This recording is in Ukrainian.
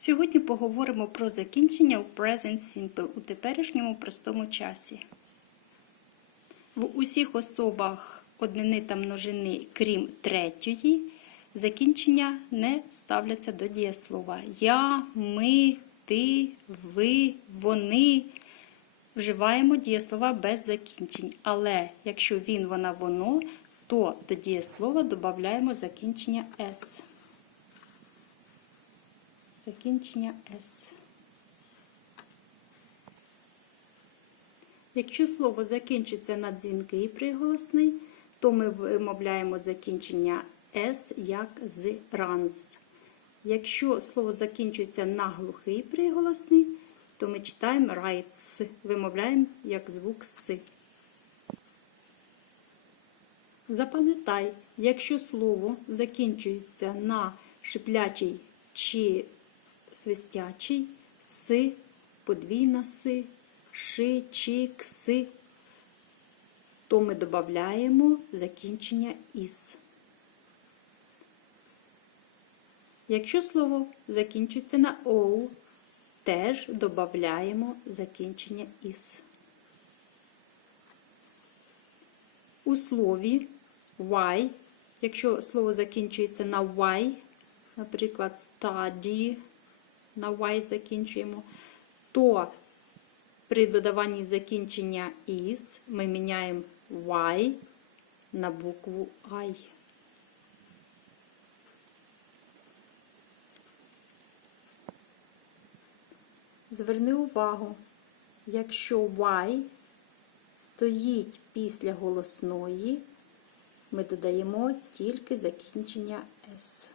Сьогодні поговоримо про закінчення у Present Simple у теперішньому простому часі. В усіх особах однини та множини, крім третьої, закінчення не ставляться до дієслова. Я, ми, ти, ви, вони. Вживаємо дієслова без закінчень. Але якщо він, вона, воно, то до дієслова додаємо закінчення S. Закінчення S. Якщо слово закінчується на дзвінкий приголосний, то ми вимовляємо закінчення S як з ранз. Якщо слово закінчується на глухий приголосний, то ми читаємо райц, вимовляємо як звук С. Запам'ятай, якщо слово закінчується на шиплячий чи свистячий, си, подвійна си, ши, чи, кси, то ми додаємо закінчення іс. Якщо слово закінчується на оу, теж додаємо закінчення іс. У слові why, якщо слово закінчується на y, наприклад, study, на y закінчуємо, то при додаванні закінчення is ми міняємо y на букву I. Зверни увагу, якщо Y стоїть після голосної, ми додаємо тільки закінчення S.